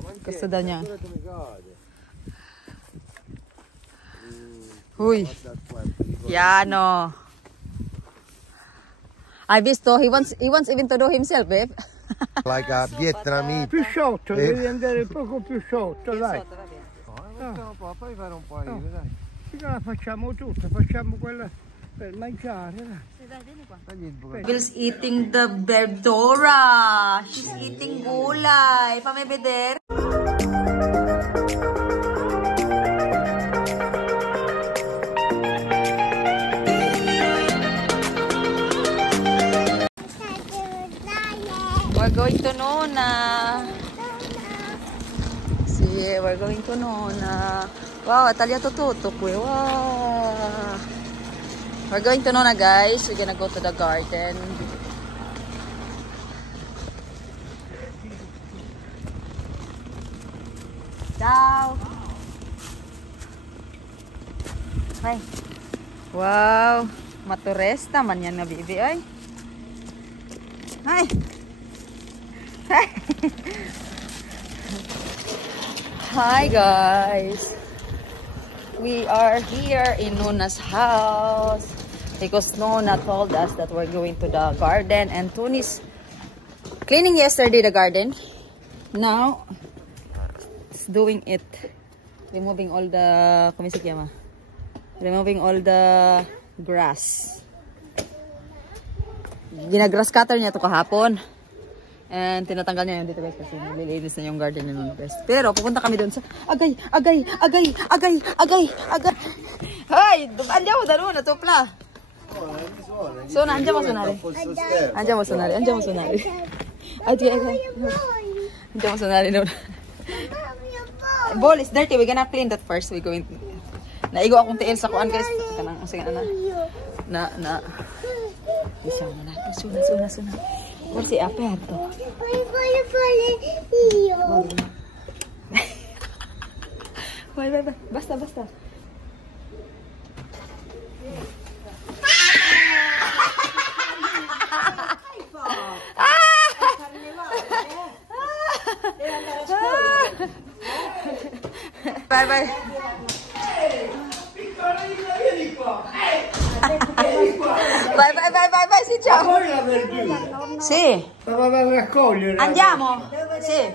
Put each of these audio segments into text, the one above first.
Gusto daw niya. Uy. Piano. I visto, he wants even to do himself, babe. Like a Vietnamese. Più sotto, devi andare poco più sotto, dai. Poi fare un po' io, dai. La facciamo tutta, facciamo quella per mangiare, dai. Bill's eating the verdura. She's eating gulay. Fammi vedere. We're going to Nona. Sì, we're going to Nona. Wow, ha tagliato tutto qui. Wow. We're going to Nona, guys. We're gonna go to the garden. Ciao. Hi. Wow. Maturesta man yan na bibi, ay. Hi. Hi. Hi, guys. We are here in Nona's house because Nona told us that we're going to the garden, and Tony's cleaning yesterday the garden. Now it's doing it, removing all the, ¿cómo se llama? Removing all the grass. Gina-grass cutter niya to kahapon. And tinatanggal niya yun dito, guys, kasi nililinis na yung garden niya, guys. Pero pupunta kami doon sa agay. Hay, andiamo da Nona, tupla. Suona, andiamo a suonare. Andiamo a suonare. Andiamo a suonare, Nona. Ball is dirty, we're gonna clean that first. We're going to... Naigo akong tiil sa kuan, guys. Sige na. Suona. Guardi, è aperto. Vai. Basta. Vai. Vai, sì, ciao. Poi la verdura. Sì. La vado a raccogliere. Andiamo? Sì.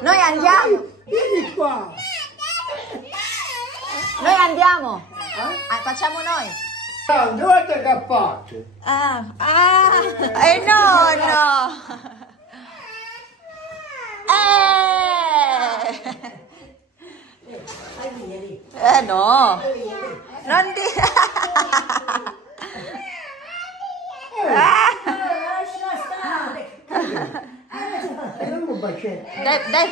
Noi andiamo. Vieni qua. Noi andiamo. Facciamo noi. Dove ti cappate? No. No. Non di... Dai.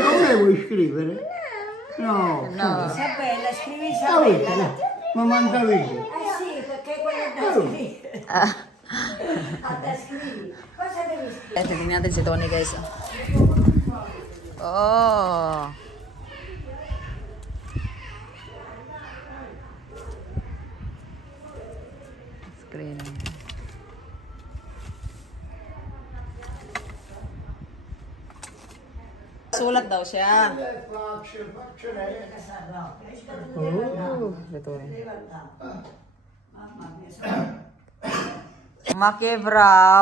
Come vuoi scrivere? No. Isabella, scrivi Isabella. Ma manda via. Sì, perché quella da scrivere. Da scrivere. Cosa devi scrivere? Tingnan si Tony, guys. Oh. Screen. Sulat daw siya. Ito eh. Ma che brava.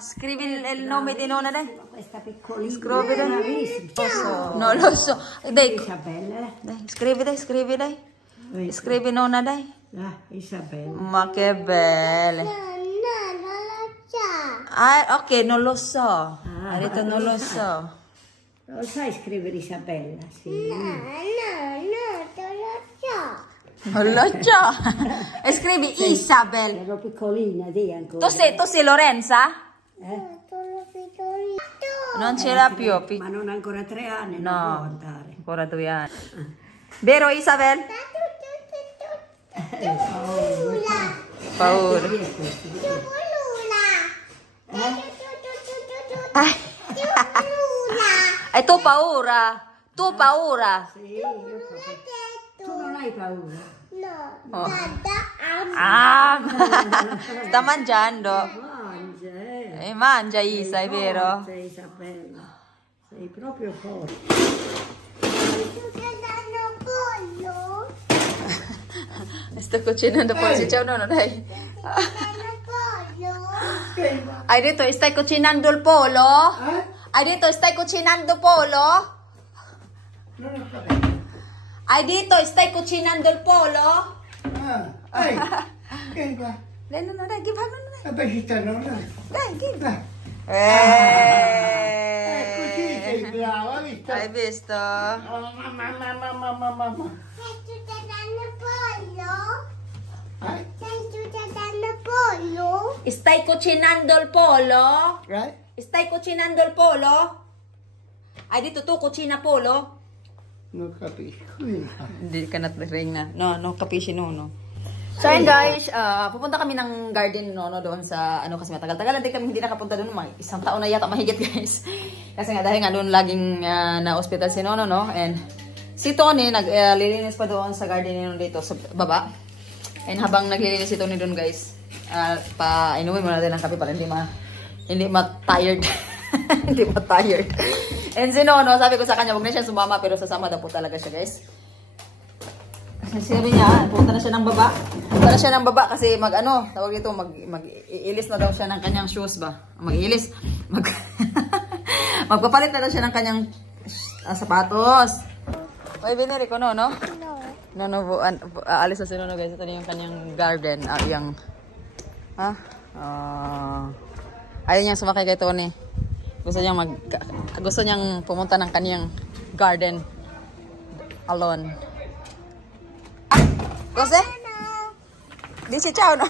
Scrivi il nome di Nona, dai. Questa piccolina. Scrivi, dai. Non lo so. Dai. Isabella. Dai, scrivi, dai. Scrivi Nona, dai. Isabella. Ma che belle. Ok, non lo so. Ha detto non lo so. Lo sai scrivere Isabella? Sì. Non lo so. E scrivi Isabel. Ero piccolina, di ancora. Tu sei Lorenza? Non ce l'ha più. Ma non ancora 3 anni, No, non può andare. ancora 2 anni. Vero Isabel? Paura. E tu paura? Tu paura? Sì, io tu non hai paura? Oh. Sta mangiando. Mangia. Mangia Isa, è vero? Sei Isabella, sei proprio forte. Sto cucinando pollo. Si ciao nonno, dai. Hai detto stai cucinando il pollo? Hai detto stai cucinando pollo? Non ho capito. Hai detto stai cucinando il pollo? Vieni qua. Dai, nonno, dai, che fanno? Vabbè, ci stanno, dai. Dai, che Dai. Così sei brava, hai visto? Hai visto? Mamma. Stai cucinando il pollo? Stai cucinando il pollo? Hai detto tu cucina pollo? Non capisco. Hindi ka ring na. No, no, capisci no. So ayun guys, pupunta kami ng garden no doon sa ano kasi matagal-tagal din kami hindi nakapunta doon, isang taon na yata mahigit guys. Kasi nga dahil nga doon laging na hospital si Nono no, and si Tony naglilinis pa doon sa garden nino dito sa baba. And habang naglilinis si Tony doon guys, inuwi muna natin ng kape para hindi ma-tired. Hindi ma-tired. And si Nono, sabi ko sa kanya, wag na siya sumama, pero sasama daw po talaga siya guys. Sabi niya, punta na siya ng baba. Punta na siya ng baba kasi tawag dito, mag-iilis na daw siya ng kanyang shoes ba? Mag-iilis. Magpapalit na daw siya ng kanyang sapatos. May biniri ko no? No, aalis na si Nono guys. Ito na yung kanyang garden. Ayaw niyang sumakay kay Tony. Gusto niyang pumunta ng kanyang garden alone. Kasi? Di si Chow, no?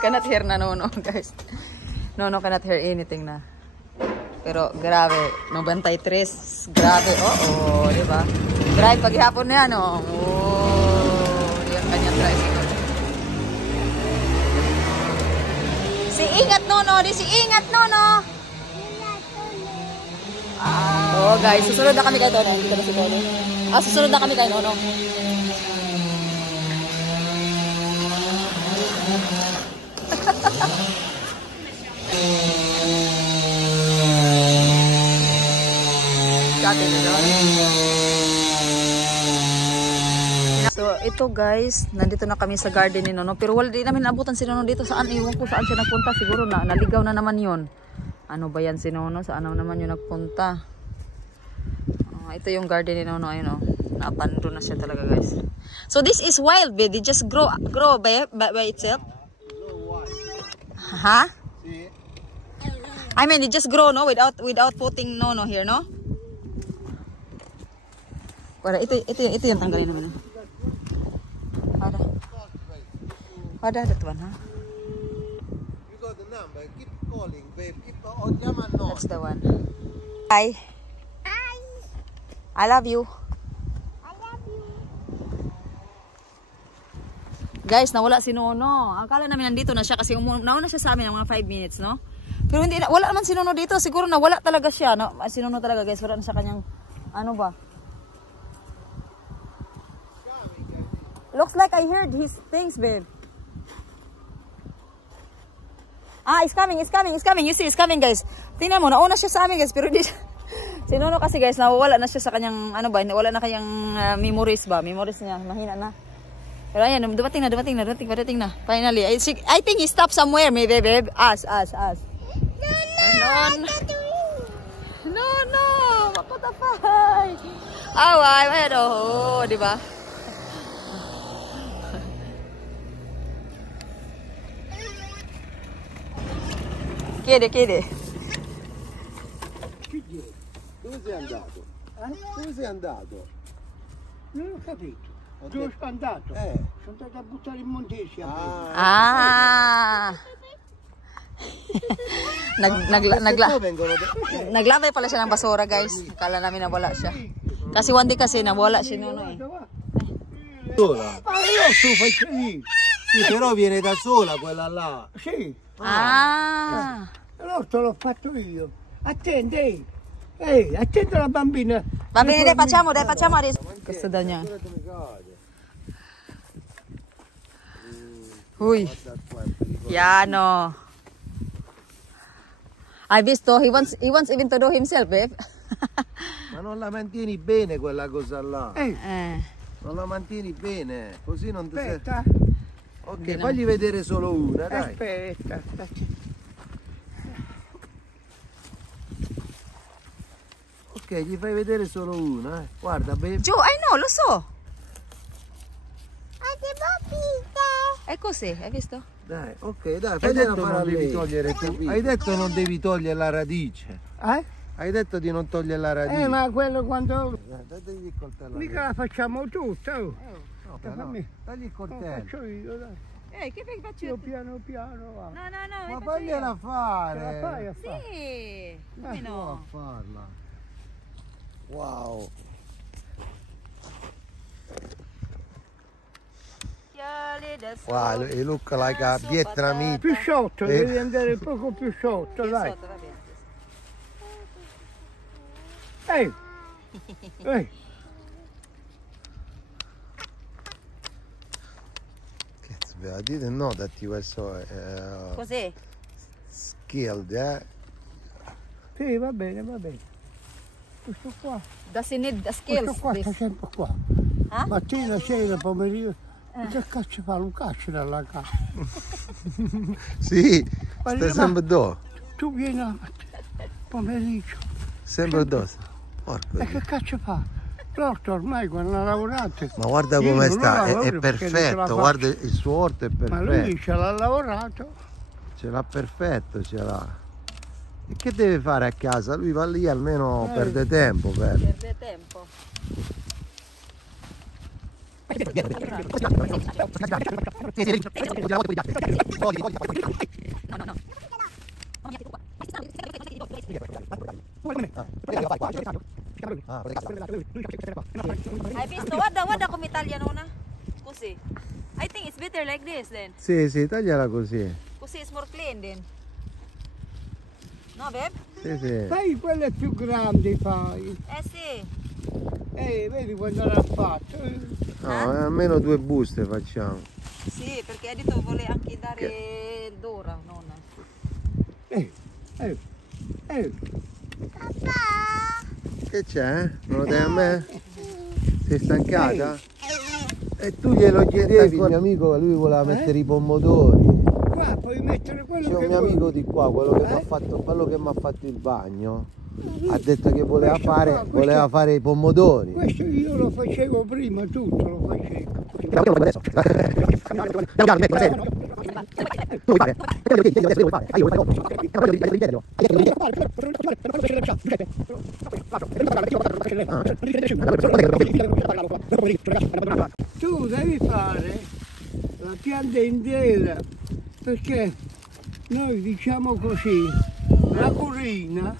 cannot hear na Nono, guys. Nono cannot hear anything na. Pero, grabe. 93. Grabe. Oo, di ba? Drive paghihapon na yan, oh. Yung kanyang tricycle. Si Ingat, Nono. Di si Ingat, Nono. Oh, guys. Susunod na kami kay Nono. Dito na si Nono. Susunod na kami kay Nono. So ito guys, nandito na kami sa garden ni Nono, pero wala din namin naabutan si Nono dito. Saan, iwan ko saan siya nagpunta. Siguro naligaw na naman yon. Ano ba yan si Nono? Saan naman yun nagpunta? Ito yung garden ni Nono, ayun oh. Naabandon na siya talaga guys. So this is wild babe, they just grow by itself. Huh? I mean, it just grow no without putting no here, no? Wala, ito yung tanggalin naman. Ada that one, huh? You got the number. Keep calling, babe. Keep llama no. That's the one. Hi. I love you. Guys, nawala si Nono. Akala namin nandito na siya kasi nauna siya sa amin ng mga 5 minutes, no? Pero hindi, wala naman si Nono dito. Siguro nawala talaga siya, no? Si Nono talaga, guys. Wala na siya kanyang, ano ba? Looks like I heard his things, babe. It's coming. You see, it's coming, guys. Tingnan mo, nauna siya sa amin, guys. Pero hindi si Nono kasi, guys, nawala na siya sa kanyang, ano ba? Wala na kanyang memories ba? Memories niya, mahina na. Pero ayan, dumating na. Finally. I think he stopped somewhere, maybe, babe. Us. No. Mapatapay. Di ba? Chiede. Dove sei andato? Dove sei andato? Non ho capito. Dove sono andato? Sono andato a buttare in Montesi. Naglavay pala siya ng basura, guys. Akala namin nawala siya. Kasi one day kasi nawala si Nono eh. Sola? Io sto facendo. Sì, però viene da sola quella là. Sì. L'orto l'ho fatto io. Attende, attende la bambina. Va bene, dai, facciamo adesso. Questo da niya. Uy. Piano. Hai visto? He wants even to do himself, babe. Ma non la mantieni bene quella cosa là. Eh. Non la mantieni bene, così non ti serve. Aspetta, Ok, fagli vedere solo una, dai. aspetta. Ok, gli fai vedere solo una, eh. Guarda, babe. Joe, I know, lo so. È così, hai visto? Dai, ok, dai, Hai fai detto fare a non devi lei. togliere tu. Hai detto non devi togliere la radice. Hai detto di non togliere la radice. Ma quello quando... Dagli il coltello. Mica la facciamo tutta, oh. No, però, dagli il Lo coltello. faccio io, dai. Che faccio Io piano piano va. No, Ma fagliela fare. Ce la fai a fare? Sì, come Prova a no? farla. Wow. Wow, it look like a Vietnamese. Più sotto, devi andare poco più sotto, Più dai. sotto, va bene. Ehi, I didn't know that you were so Così? skilled, eh? sì, va bene. Questo qua, Does he need the skills? questo qua sta This? sempre qua. Ah? Mattina, sera, pomeriggio. Che cazzo fa? Un cazzo dalla casa. Sì, Guarda, sta sempre do. Tu vieni la mattina, pomeriggio. Sempre do. Porco E Dio. che cazzo fa? L'orto ormai quando ha lavorato. Ma guarda Io come non sta, lavoro è perché non ce la perfetto, faccio. guarda il suo orto è Ma lui perfetto. ce l'ha lavorato. Ce l'ha perfetto, ce l'ha. E che deve fare a casa? Lui va lì almeno perde tempo. Perde tempo. Hai visto? Guarda come tagliano una. Così. I think it's better like this then. Sì, tagliala così. Così it's more clean then. No, babe? Sì. Fai quelle più grandi, fai. Sì. Vedi quando l'ha fatto. No, almeno 2 buste facciamo. Sì, perché ha detto vuole anche dare d'ora, nonna. Che c'è? Me lo dai a me? Sei stancata? E tu glielo chiedevi al mio amico che lui voleva mettere i pomodori. Qua puoi mettere quello C'è che un mio vuoi. amico di qua, quello che mi ha fatto, quello che mi ha fatto il bagno. Ha detto che voleva fare i pomodori. Questo io lo facevo prima, tutto lo facevo. Tu devi fare la pianta intera, perché noi diciamo così, la curina,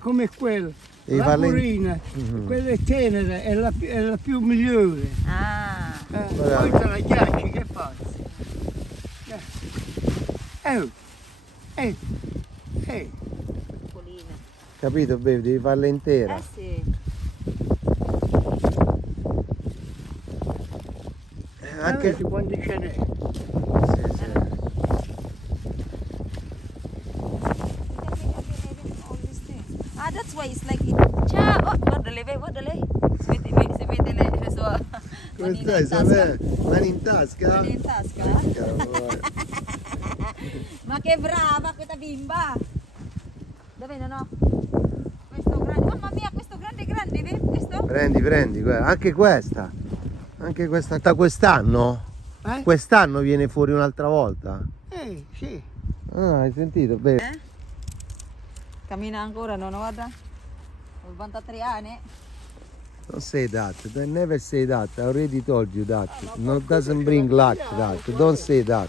come quella, Devi la farla in- curina, quella è tenera, è la più migliore. Poi te la ghiacci, che fai? Piccolina. Capito, baby? Devi farla intera. Sì. Anche Vedi quanti ce n'è. That's why it's like it. Ciao! Oh, guardale, guardale. Si mette le sue come manine stai? in tasca. Mani in tasca? Manine in tasca. Ma che brava questa bimba! Dove no? Questo grande, mamma mia, questo grande, vedi questo? Prendi, anche questa. Anche questa. Da quest'anno? Quest'anno viene fuori un'altra volta? Sì. Ah, hai sentito? Beh. Cammina ancora, no? Guarda. 93 anni. Don't say that. Don't never say that. I already told you that. No, doesn't bring luck that. Don't say that.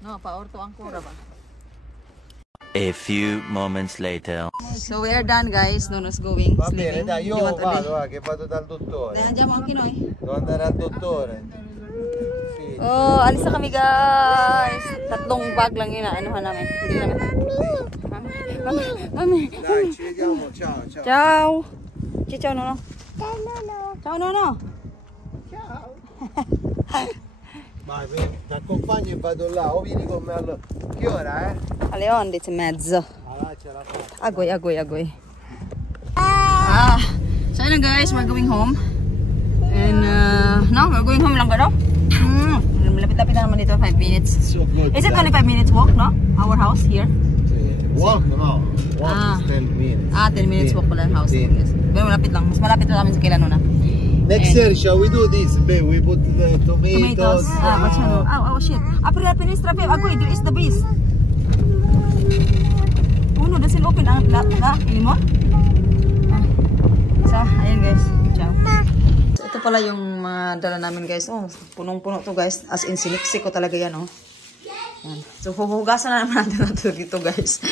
No, pa orto ancora pa. A few moments later. So we are done, guys. Nono's going. Va sleeping. bene, dai, io You want to vado, che vado dal dottore. Dai, andiamo anche noi. Devo andare al dottore. Sì. Oh, alis na kami, guys. 3 bag lang yun na anuhan namin. Hindi namin. Mami. Dai, ci vediamo. Ciao. Ciao. Ciao, Nono. Ciao, Nono. Ciao. Vai, ti accompagno e vado là, o vieni con me allora. Che ora, Alle 11:30. Allora ce la faccio. Agoy. So yun na guys, we're going home. And no, we're going home lang ba daw? Malapit-lapit na naman dito, 5 minutes. So good. Is it 25 minutes walk, no? Our house here? Walk? No. Walk is 10 minutes. 10 minutes walk pala ang house. Yes. Pero malapit lang. Mas malapit na kami sa kailan na. Next year, shall we do this? Babe, we put the tomatoes. What's ano? Oh shit. Apre la finestra, babe. Agoy, there is the bees. Oh no, doesn't open ang anymore? So, ayun guys. Ciao. So, ito pala yung mga dala namin guys. Oh, punong-puno to guys. As in, siniksik ko talaga yan, oh. Yan. So, huhugasan na naman natin ito dito guys.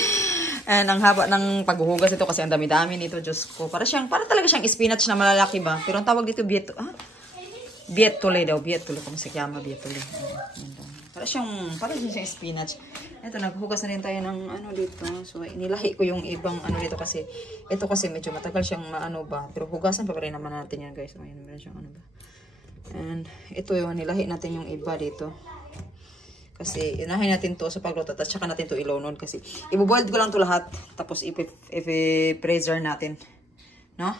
And ang haba ng paghuhugas ito kasi ang dami-dami nito, Diyos ko. Para talaga siyang spinach na malalaki ba? Pero ang tawag dito, bietole daw. Bietole, kung sa kiyama, bietole. Para siyang spinach. Ito, naghugas na rin tayo ng ano dito. So, inilahi ko yung ibang ano dito kasi ito kasi medyo matagal siyang maano ba. Pero hugasan pa rin naman natin yan, guys. So, ayan, meron siyang ano ba. And ito yung nilahi natin yung iba dito. Kasi inahin natin to sa pagluto at saka natin to ilunod kasi ibuboiled ko lang to lahat tapos i-freezer natin. No?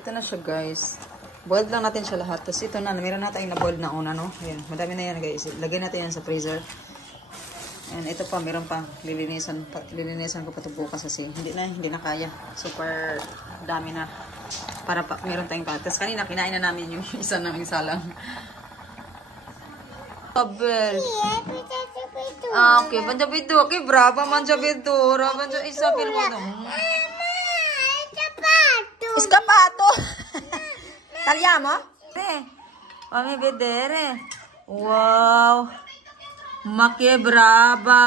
Ito na siya guys. Boiled lang natin siya lahat. Tapos ito na, meron na tayong na-boiled na una, no? Ayan, madami na yan guys. Lagyan natin yan sa freezer. And ito pa, meron pa. Lilinisan ko pa ito bukas kasi hindi na kaya. Super dami na. Para pa, meron tayong pa. Tapos kanina, kinain na namin yung isa lang. Abel. Okay, mangiabedo. Okay, brava, mangiabedora. Isabel mo ito. Escapato. Tagliamo? Fammi vedere. Wow. Ma che brava.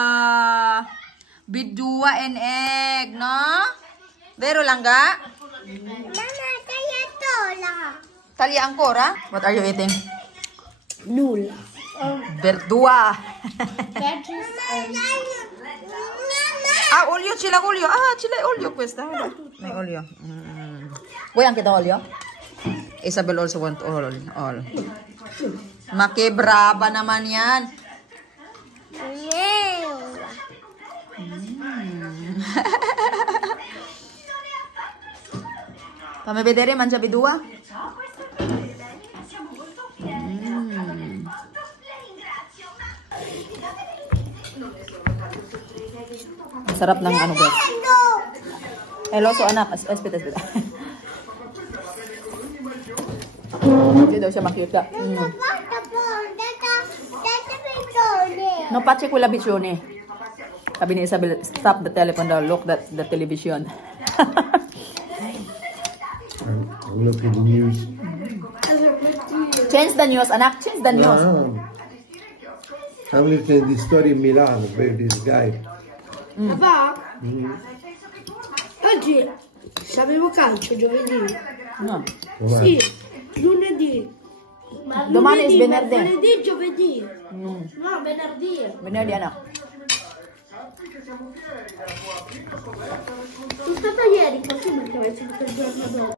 Bidua and egg, no? Vero, Langga? Mama, tagliatola. Taglia ancora? What are you eating? Nulla. Verdura. Olio, c'è l'olio. C'è l'olio questa. May olio. Vuoi anche da olio? Isabel also want all. Ma che brava naman yan. Fammi vedere, mangiavi dua? Sarap ng ano guys. Hello, so anak. Espita. Hindi daw siya makita. No pace quella visione. Sabi ni Isabel, stop the telephone daw. Look at the television. Look at the news. Change the news, anak. Change the news. No. I'm listening to the story in Milano where this guy. Papà? Oggi sapevo calcio, giovedì. No. Sì, lunedì. Ma Domani è venerdì. Lunedì, giovedì. No, venerdì. Venerdì, anak. Sono stata ieri, così perché avessi fatto il giorno dopo.